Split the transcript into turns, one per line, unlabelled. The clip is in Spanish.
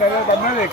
neler ben nereye.